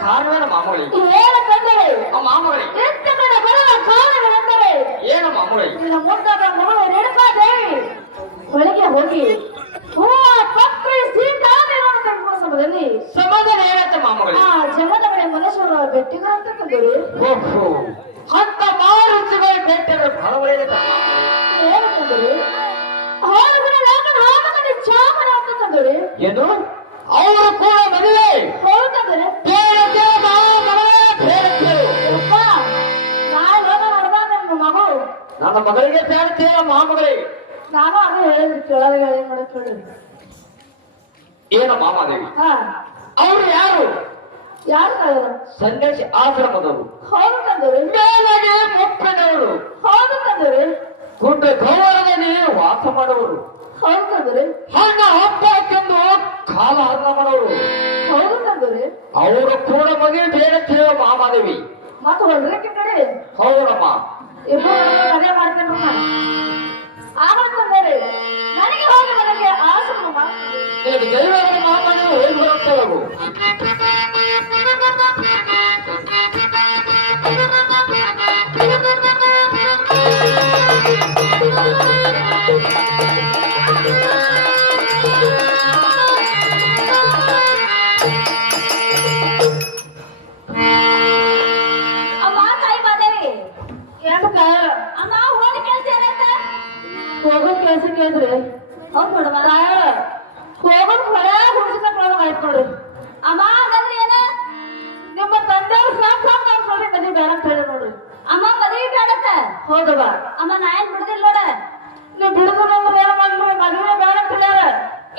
ಕಾರಣವೇನ ಮಾಮೂಲಿ ಏನಂದರೆ ಮಾಮೂಲಿ ಎತ್ತಕಡೆ ಬರಲ ಕಾರಣವೆಂದರೆ ಏನು ಮಾಮೂಲಿ ನಿನ್ನ ಮುಂದಾದ ಮಗಳು ರೇಣುಕಾದೇವಿ ಒಳಗೆ ಹೋಗಿ ಹೂವ ಪತ್ರಿ ಸೀತಾದೇವಿಯನ್ನು ಕರೆಯುವ ಸಮಯದಲ್ಲಿ ಸಮಾಧಾನ ಏನಂತ ಮಾಮೂಲಿ ಆ ಜಮದ ಮನೆ ಮನುಷ್ಯರ ಬೆಟ್ಟಿಗಳಂತ ಕಂಡರು. ಓಹೋ ಅಂತ ಮಾರುತಿಗಳ ಭೇಟಿಯಾದ್ರೆ ಬಹಳ ಒಳ್ಳೆಯದ ಏನಂತಂದರೆ ಅವರ ಲಾಮನ ಹಾಮಕನ ಚಾಮನ ಅಂತ ಕಂಡರು. ಏನು ಅವರು ಕೂಡ ಮದುವೆ ಹೌದಂದರೆ ನನ್ನ ಮಗಳಿಗೆ ಬೇಡ್ತೇವ ಮಾಮಗಳೇ ನಾನು ಅದೇ ಹೇಳಿದ್ರಿ ಕೆಳಗೆ ಹೇಳಿ ನೋಡ್ಕೊಳ್ಳಿ ಏನು ಮಾಮಾದೇವಿ ಅವರು ಯಾರು ಯಾರು ಕಳೆದರು ಸನ್ಯಾಸಿ ಆಶ್ರಮದವರು ಹೌದು ಕಂದರೆ ಮೇಲಾಗಿ ಮುಪ್ಪಿನವರು ಹೌದು ಕಂದರೆ ಗುಡ್ಡ ಗೌರವದಲ್ಲಿ ವಾಸ ಮಾಡುವರು ಹೌದು ಕಂದರೆ ಹಣ್ಣ ಹಬ್ಬ ಕೆಂದು ಕಾಲ ಹರಣ ಮಾಡೋರು ಹೌದು ಕಂದರೆ ಅವರು ಕೂಡ ಮದುವೆ ಬೇಡುತ್ತೇವ ಮಾಮಾದೇವಿ ಮತ್ತೆ ಹೊರಕ್ಕೆ ಕಡೆ ಹೌದಮ್ಮ ಇಬ್ಬರು ಮದುವೆ ಮಾಡ್ಕೊಂಡ್ರು ಆಗಂದರೆ ನನಗೆ ಹೋಗಿ ನನಗೆ ಆಶ್ರಮ ಮಾಡ್ತೀನಿ ನಿನಗೆ ದೈವದ ಮಾಮನ ಹೋಗಿ ಬರುತ್ತೇವು ಅಮ್ಮ ತಾಯಿ ಮಾದೇವಿ ಏನಕ್ಕ ಅಮ್ಮ ಹೋಗಿ ಕೆಲಸ ಏನಕ್ಕ ಹೋಗೋ ಕೆಲಸ ಕೇಳಿದ್ರೆ ಹೌದು ನೋಡಮ್ಮ ತಾಯಾರ ಹೋಗೋದು ಹೊರ ಹುಡುಗಿನ ಕೊಡೋದು ಆಯ್ತು ನೋಡ್ರಿ ಅಮ್ಮ ಅಂದ್ರೆ ಏನ ನಿಮ್ಮ ತಂದೆಯವ್ರು ಸಾಕು ಸಾಕು ನೋಡ್ರಿ ಮದುವೆ ಬೇಡ ಅಂತ ಹೇಳಿ ನೋಡ್ರಿ ಅಮ್ಮ ಮದುವೆ ಬೇಡತ್ತ ಹೌದವ ಅಮ್ಮ ನಾ ಏನ್ ಬಿಡುದಿಲ್ಲ ನೋಡ ನೀವು ಬಿಡುದು ಅಂದ್ರೆ ಏನ ಮಾಡ್ಲಿ ಮದುವೆ ಬೇಡ ಅಂತ ಹೇಳ್ಯಾರ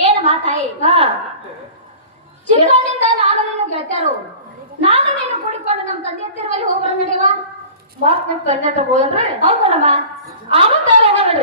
ಏನಮ್ಮ ತಾಯಿ ಚಿಕ್ಕನಿಂದ ನಾನು ನೀನು ಗೆಳತ್ಯಾರು ನಾನು ನೀನು ಕುಡಿಕೊಂಡು ನಮ್ಮ ತಂದೆ ತಿರುವಲ್ಲಿ ಹೋಗೋಣ ನಡೆಯುವ ಮಾತ್ ನಿಮ್ ತಂದೆ ತಗೋದ್ರಿ ಹೌದಲ್ಲಮ್ಮ ಆಗುತ್ತಾರೆ ಹೋಗೋಣ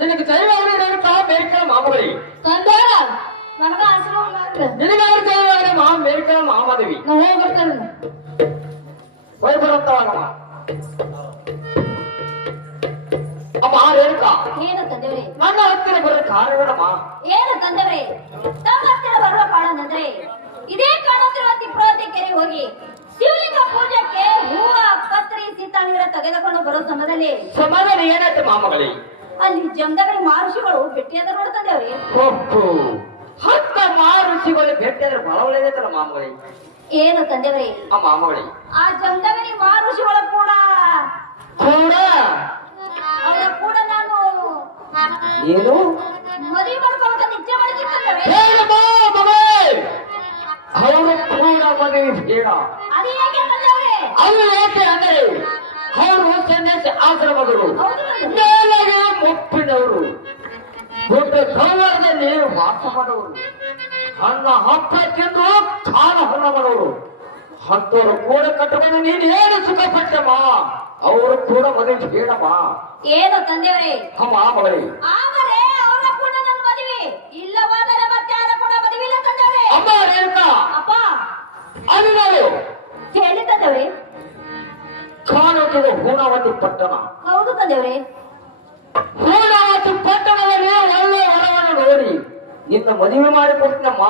ನಿನಗೆ ದೈವವರೇ ರೇಣುಕಾ ಮೇರಿಕಾ ಮಾಮಗಳೇ ನನಗ ಆಶೀರ್ವಾದ ಮಾಡ್ರಿ ನಿನಗೆ ಅವ್ರ ದೈವವರೇ ಮೇರಿಕಾ ಮಾಮಾದೇವಿ ನಾ ಹೋಗಿ ಬರ್ತೇನೆ ಹೋಗಿ ಬರುತ್ತವಮ್ಮ ಅಮ್ಮ ರೇಣುಕಾ ಏನು ತಂದೆವ್ರಿ ನನ್ನ ಹತ್ತಿರ ಬರೋ ಕಾರಣವೇನಮ್ಮ ಏನು ತಂದೆವ್ರಿ ತಮ್ಮ ಹತ್ತಿರ ಬರುವ ಕಾರಣಂದ್ರೆ ಇದೇ ಕಾಣುತ್ತಿರುವ ತಿಪ್ರೋತಿ ಕೆರೆ ಹೋಗಿ ಶಿವಲಿಂಗ ಪೂಜೆಗೆ ಹೂವ ಪತ್ರಿ ಸೀತಾಳಿಗಳ ತೆಗೆದುಕೊಂಡು ಬರೋ ಸಮಯದಲ್ಲಿ ಸಮಾಧಾನ ಏನಾಯ್ತು ಮಾಮಗಳೇ ಅಲ್ಲಿ ಜಮದಗಡಿ ಮಹರ್ಷಿಗಳು ಭೇಟಿಯಾದ ನೋಡ್ತಂದೇವ್ರಿ ಒಪ್ಪು ಹತ್ತ ಮಹರ್ಷಿಗಳು ಭೇಟಿಯಾದ್ರೆ ಬಹಳ ಒಳ್ಳೆಯದೈತಲ್ಲ ಮಾಮಗಳೇ ಏನು ತಂದೆವ್ರಿ ಆ ಮಾಮಗಳೇ ಆ ಜಮದಗಡಿ ಮಹರ್ಷಿಗಳು ಕೂಡ ಕೂಡ ಅವರ ಕೂಡ ನಾನು ಏನು ಮದುವೆ ಮಾಡ್ಕೋಬೇಕಂತ ಇಚ್ಛೆ ಮಾಡಿದ್ರೆ ಹೇಳಮ್ಮ ಮಗಳೇ ಅವರು ಕೂಡ ಮದುವೆ ಬೇಡ ಅದು ಯಾಕೆ ತಂದೆವ್ರಿ ಅದು ಏಕೆ ಅಂದರೆ ಅವರು ಸನ್ಯಾಸಿ ಆಶ್ರಮದರು ಹೌದು ಮೇಲಾಗಿ ಮುಪ್ಪಿನವರು ದೊಡ್ಡ ಗೌರವದಲ್ಲಿ ವಾಸ ಮಾಡೋರು ಹಣ್ಣ ಹಬ್ಬ ತಿಂದು ಕಾಲ ಹಣ ಮಾಡೋರು ಅಂತವರು ಕೂಡ ಕಟ್ಟಕೊಂಡು ನೀನು ಏನು ಸುಖ ಪಟ್ಟಮ್ಮ ಅವರು ಕೂಡ ಮದುವೆ ಬೇಡಮ್ಮ ಏನು ತಂದೆವ್ರಿ ಮಗಳೇ ಆದರೆ ಅವರ ಕೂಡ ನನ್ನ ಮದುವೆ ಇಲ್ಲವಾದರೆ ಮತ್ತೆ ಯಾರ ಕೂಡ ಮದುವೆ ಇಲ್ಲ ತಂದೆವ್ರಿ ಅಮ್ಮ ರೇಣುಕಾ ಅಪ್ಪ ಅದು ನಾವು ಹೇಳಿ ತಂದೆವ್ರಿ ಕಾಣುತ್ತಿದೆ ಹೂಣಾವತಿ ಪಟ್ಟಣ ಹೌದು ತಂದೆವ್ರಿ ಹೂಣಾವತಿ ಪಟ್ಟಣದಲ್ಲಿ ಒಳ್ಳೆಯ ಹೊರವನ್ನು ನೋಡಿ ನಿನ್ನ ಮದುವೆ ಮಾಡಿಕೊಟ್ಟನಮ್ಮ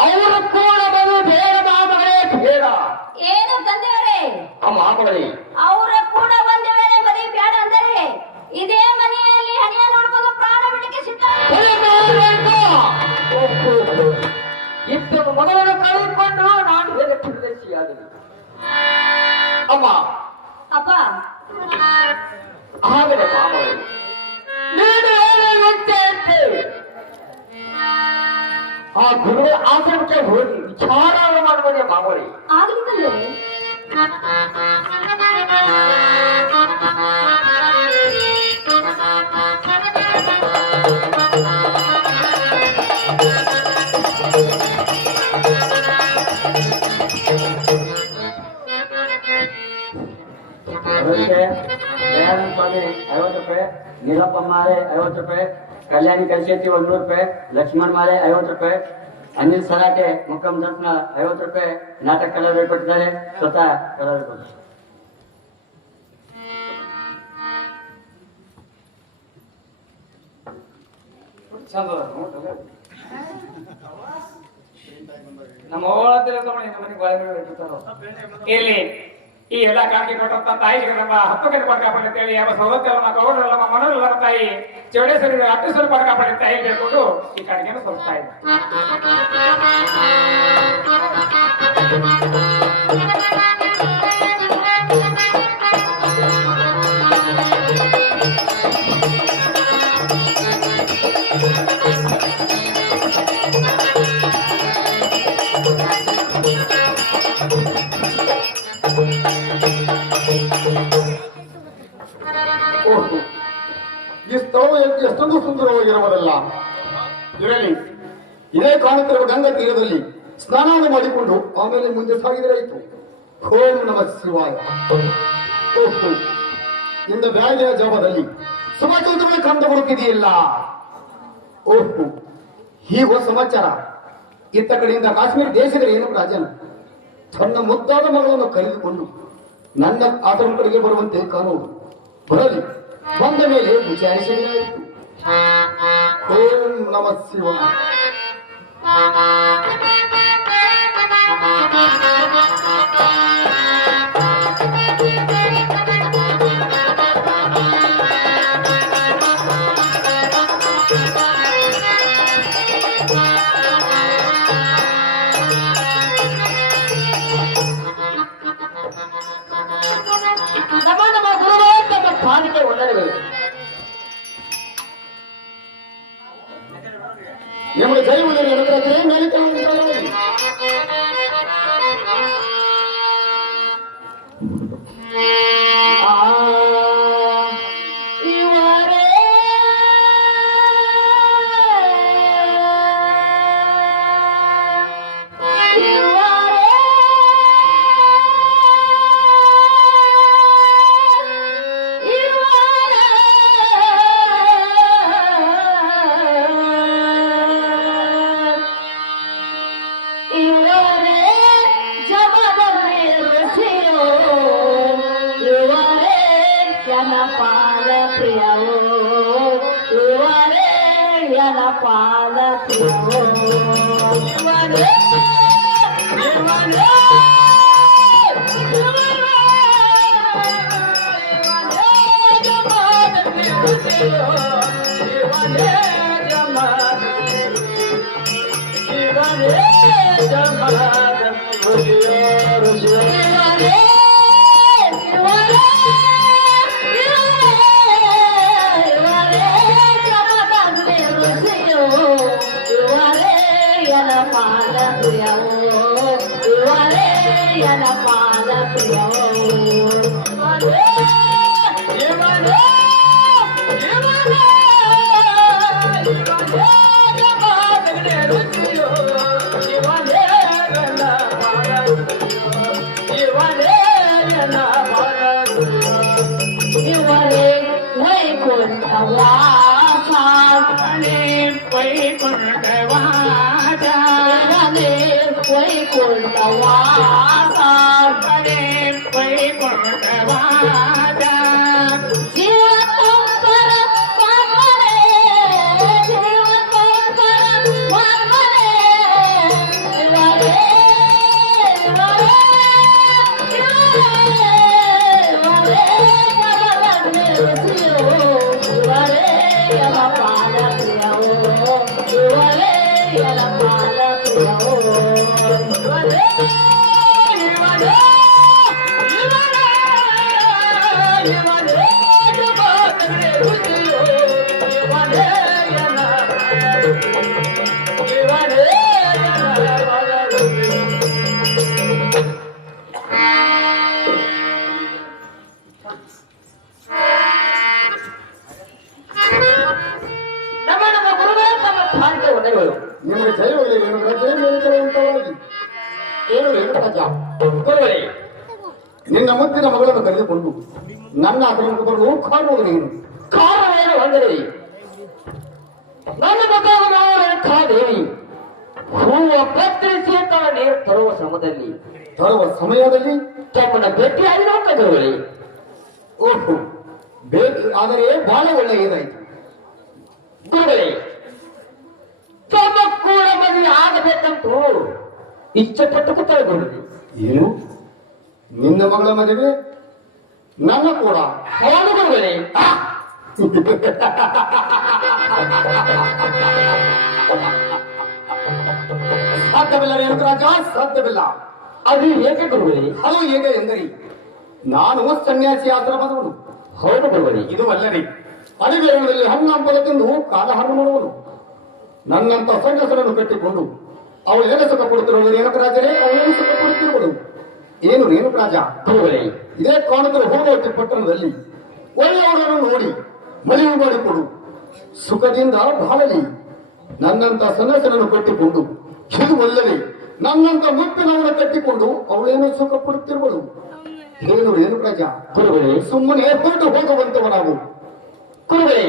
ಅವರು ಕೂಡ ಮದುವೆ ಬೇಡ ಮಗಳೇ ಬೇಡ ಏನು ತಂದೆವ್ರಿ ಮಗಳೇ ಅವರ ಕೂಡ ಒಂದು ವೇಳೆ ಮದುವೆ ಬೇಡ ಅಂದರೆ ಇದೇ ಮನೆಯಲ್ಲಿ ಹಣಿಯ ನೋಡ್ಕೊಂಡು ಪ್ರಾಣ ಬಿಡಕ್ಕೆ ಸಿದ್ಧ ಇಬ್ಬರು ಮಗಳನ್ನು ಕಳೆದುಕೊಂಡು ನಾನು ಹೇಗೆ ನಿರ್ದೇಶಿಯಾಗಲಿ ಅಮ್ಮ ಅಪ್ಪ ಆಗಲೇ ಮಾಮಗಳೇ ನೀನು ಹೇಳುವಂತೆ ಆ ಗುರುಗಳ ಆಶ್ರಮಕ್ಕೆ ಹೋಗಿ ವಿಚಾರ ಮಾಡುವುದೇ ಮಾಮಗಳೇ ಆಗಲಿ ತಂದೆವ್ರಿ ದಯಾನಂದ ಸ್ವಾಮಿ 50 ರೂಪಾಯಿ, ನೀಲಪ್ಪ ಮಾಲೆ 50 ರೂಪಾಯಿ, ಕಲ್ಯಾಣಿ ಕಲ್ಸೇತಿ 100 ರೂಪಾಯಿ, ಲಕ್ಷ್ಮಣ್ ಮಾಲೆ 50 ರೂಪಾಯಿ, ಅನಿಲ್ ಸರಾಟೆ ಮುಖಂ ದರ್ಶನ 50 ರೂಪಾಯಿ, ನಾಟಕ ಕಲಾವಿದರು ಕೊಟ್ಟಿದ್ದಾರೆ, ಸ್ವತಃ ಕಲಾವಿದರು ಕೊಟ್ಟಿದ್ದಾರೆ. ನಮ್ಮ ಇಲ್ಲಿ ಈ ಎಲ್ಲ ಕಾಕಿ ಕೊಟ್ಟಂತ ತಾಯಿಗೆ ನಮ್ಮ ಹಪ್ಪುಗಟ್ಟು ಪಡ್ಕಾಪಡಿ ಅಂತೇಳಿ ಯಾವ ಸೌಲಭ್ಯಲ್ಲ ಗೌಡರಲ್ಲ ನಮ್ಮ ಮನೋರಲ್ಲ ತಾಯಿ ಚೌಡೇಶ್ವರಿ ಅಟ್ಟೇಶ್ವರಿ ಪಡ್ಕಾಪಡಿ ಅಂತ ಹೇಳ್ಕೊಂಡು ಈ ಕಡೆಗೆ ಸೋಸ್ತಾ ಇದ್ದೆ. ಈ ಸ್ಥಳವು ಎಷ್ಟೊಂದು ಸುಂದರವಾಗಿರುವುದಲ್ಲ. ಇರಲಿ, ಇದೇ ಕಾಣುತ್ತಿರುವ ಗಂಗಾ ತೀರದಲ್ಲಿ ಸ್ನಾನ ಮಾಡಿಕೊಂಡು ಆಮೇಲೆ ಮುಂದೆ ಸಾಗಿದರಾಯಿತು. ಓಂ ನಮಃ ಶಿವಾಯ. ಓಹೋ, ಇಂದ ಬ್ಯಾಗಿನ ಜಾವದಲ್ಲಿ ಶುಭ ಚೌಧರಿ ಕಂಡು ಬರುತ್ತಿದೆಯಲ್ಲ. ಓಹೋ, ಹೀಗೋ ಸಮಾಚಾರ. ಇತ್ತ ಕಡೆಯಿಂದ ಕಾಶ್ಮೀರ ದೇಶದ ಏನು ರಾಜನ ತನ್ನ ಮುದ್ದಾದ ಮಗಳನ್ನು ಕರೆದುಕೊಂಡು ನನ್ನ ಆತನ ಕಡೆಗೆ ಬರುವಂತೆ ಕಾಣುವುದು. ಬರಲಿ, ಬಂದ ಮೇಲೆ ವಿಚಾರಿಸಬೇಕಾಯಿತು. ಓಂ ನಮಃ ಶಿವಾಯ. ನಿಮಗೆ ಜೈ ಉಳಿದರೆ ಮೇಲೆ ನಿಮಗೆ ಜಯ ಏನು ರೇಣುಕಾಜ. ಗುರುಗಳೇ, ನಿನ್ನ ಮುತ್ತಿನ ಮಗಳನ್ನು ಕರೆದುಕೊಂಡು ನನ್ನ ಆಕ್ರಮಣಕ್ಕೆ ಬರಲು ಕಾರಣವುದು ನೀನು. ಕಾರಣವೇನು ಅಂದರೆ ನನ್ನ ಮಗನಾದಂಥ ದೇವಿ ಹೂವ ಕತ್ತರಿಸಿ ನೀರು ತರುವ ಸಮಯದಲ್ಲಿ ತಮ್ಮನ್ನ ಭೇಟಿಯಾಗಿ ನೋಡ್ತಿದ್ದೇವೆ. ಓಹೋ, ಬೇಕು ಆದರೆ ಬಹಳ ಒಳ್ಳೆಯದಾಯಿತು. ಗುರುಗಳೇ, ತಮ್ಮ ಕೂಡ ಮದುವೆ ಆಗಬೇಕಂತೂ ಇಚ್ಛೆ ಪಟ್ಟು ಕೂತಾರೆ ಗುರುಗಳೇ. ಏನು, ನಿನ್ನ ಮಗಳ ಮದುವೆ ನನ್ನ ಕೂಡ? ಹೌದು ಗುರುಗಳೇ. ಸಾಧ್ಯವಿಲ್ಲ ರೇಣುಕರಾಜ, ಸಾಧ್ಯವಿಲ್ಲ. ಅದು ಹೇಗೆ ಗುರುಗಳೇ? ಅದು ಹೇಗೆ ಎಂದರೆ ನಾನು ಸನ್ಯಾಸಿ ಆಶ್ರಮದವನು. ಹೌದು ಗುರುಗಳೇ. ಇದು ಅಲ್ಲದೆ ಅಡಿಗೆಗಳಲ್ಲಿ ಹಣ್ಣಂಬಲ ತಿಂದು ಕಾಲಹರಣ ಮಾಡುವನು. ನನ್ನಂತ ಸನ್ಯಾಸರನ್ನು ಕಟ್ಟಿಕೊಂಡು ಅವಳು ಏನು ಸುಖ ಕೊಡುತ್ತಿರುವುದು ರೇಣುಕರಾಜರೇ, ಅವಳೇನು ಸುಖ ಕೊಡುತ್ತಿರುವುದು ಏನು ರೇಣುಕರಾಜ? ಗುರುಗಳೇ, ಇದೇ ಕಾಣುತ್ತಿರುವ ಹೋಗೋಟಿ ಪಟ್ಟಣದಲ್ಲಿ ಒಳ್ಳೆಯವರನ್ನು ನೋಡಿ ಮದುವೆ ಮಾಡಿಕೊಡು, ಸುಖದಿಂದ ಬಾಳಲಿ. ನನ್ನಂತ ಸನ್ಯಾಸರನ್ನು ಕಟ್ಟಿಕೊಂಡು ಇದು ಒಲ್ಲದೆ ನನ್ನಂತ ಮುಪ್ಪಿನವನ್ನ ಕಟ್ಟಿಕೊಂಡು ಅವಳೇನು ಸುಖ ಪಡುತ್ತಿರುವಳು ಏನು ರೇಣುಕರಾಜ? ಗುರುಗಳೇ, ಸುಮ್ಮನೆ ಹೊರಟು ಹೋಗುವಂತವ ನಾವು. ಗುರುಗಳೇ,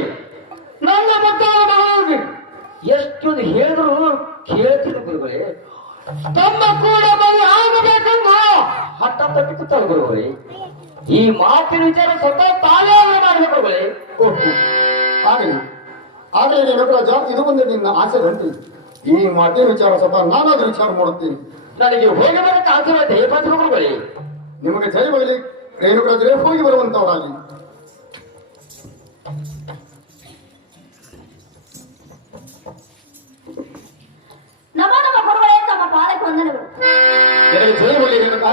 ನನ್ನ ಮಕ್ಕಳು ಎಷ್ಟು ಹೇಳಿದ್ರು ಕೇಳ್ತೀನಿ ಗುರುಗಳೇ. ತಮ್ಮ ಕೂಡ ಮದುವೆ ಆಗಬೇಕೆಂದು ಹಠ ತಪ್ಪಿಸುತ್ತಾರೆ ಗುರುಗಳೇ. ಈ ಮಾತಿನ ವಿಚಾರ ಸ್ವತಃ ತಾವೇ ಮಾಡಬೇಕು ಗುರುಗಳೇ. ಓಹೋ, ಆಗಲಿ ಆಗಲಿ ರೇಣುಕರಾಜ, ಇದು ಒಂದು ನಿನ್ನ ಆಸೆ ಗಂಟು. ಈ ಮಾತಿನ ವಿಚಾರ ಸ್ವತಃ ನಾನಾದ್ರೂ ವಿಚಾರ ಮಾಡುತ್ತೇನೆ. ನನಗೆ ಹೋಗಿ ಬರಕ್ಕೆ ಆಶೀರ್ವಾದ ದಯಪಾತ್ರ ಗುರುಗಳೇ. ನಿಮಗೆ ಜಯವಾಗಲಿ ರೇಣುಕರಾಜರೇ, ಹೋಗಿ ಬರುವಂತವರಾಗಿ. ನಮ್ಮ ಗುರುಗಳೇ, ತಮ್ಮ ಪಾದಕ್ಕೆ ವಂದನೆಗಳು. ನಿನಗೆ ಜಯವಾಗಲಿ ರೇಣುಕ.